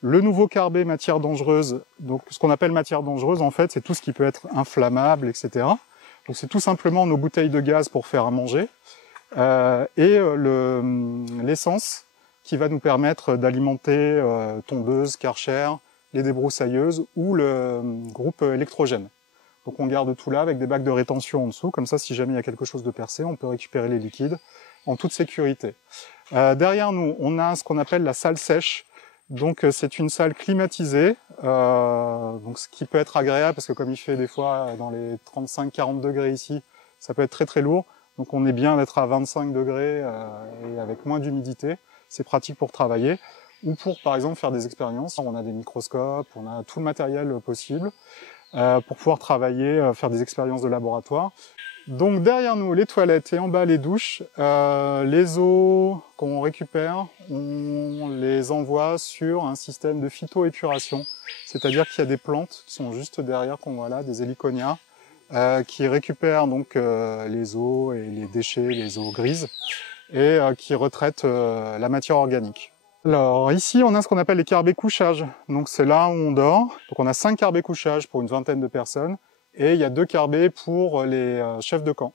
Le nouveau carbet matière dangereuse, donc ce qu'on appelle matière dangereuse, en fait, c'est tout ce qui peut être inflammable, etc. Donc c'est tout simplement nos bouteilles de gaz pour faire à manger, l'essence qui va nous permettre d'alimenter tondeuses, Karcher, les débroussailleuses ou le groupe électrogène. Donc on garde tout là avec des bacs de rétention en dessous, comme ça si jamais il y a quelque chose de percé, on peut récupérer les liquides en toute sécurité. Derrière nous, on a ce qu'on appelle la salle sèche. Donc c'est une salle climatisée, donc ce qui peut être agréable parce que comme il fait des fois dans les 35-40 degrés ici, ça peut être très très lourd. Donc on est bien d'être à 25 degrés et avec moins d'humidité. C'est pratique pour travailler ou pour par exemple faire des expériences. On a des microscopes, on a tout le matériel possible pour pouvoir travailler, faire des expériences de laboratoire. Donc derrière nous, les toilettes et en bas les douches. Les eaux qu'on récupère, on les envoie sur un système de phytoépuration. C'est-à-dire qu'il y a des plantes qui sont juste derrière, qu'on voit là, des héliconias, qui récupèrent donc les eaux et les déchets, les eaux grises, et qui retraitent la matière organique. Alors ici, on a ce qu'on appelle les carbets couchages. Donc c'est là où on dort. Donc on a 5 carbets couchages pour une vingtaine de personnes. Et il y a 2 carbets pour les chefs de camp.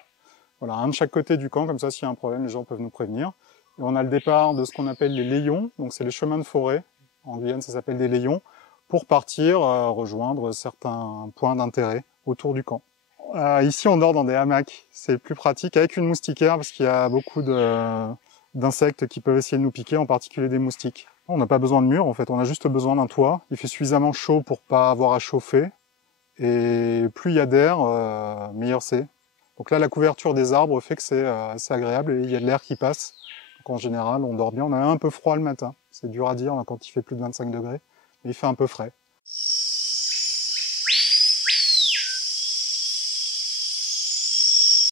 Voilà, un de chaque côté du camp, comme ça s'il y a un problème, les gens peuvent nous prévenir. Et on a le départ de ce qu'on appelle les layons, donc c'est les chemins de forêt. En Guyane, ça s'appelle des layons, pour partir rejoindre certains points d'intérêt autour du camp. Ici, on dort dans des hamacs. C'est plus pratique avec une moustiquaire parce qu'il y a beaucoup d'insectes qui peuvent essayer de nous piquer, en particulier des moustiques. On n'a pas besoin de murs, en fait, on a juste besoin d'un toit. Il fait suffisamment chaud pour pas avoir à chauffer. Et plus il y a d'air, meilleur c'est. Donc là, la couverture des arbres fait que c'est assez agréable et il y a de l'air qui passe. Donc en général, on dort bien. On a un peu froid le matin. C'est dur à dire quand il fait plus de 25 degrés, mais il fait un peu frais.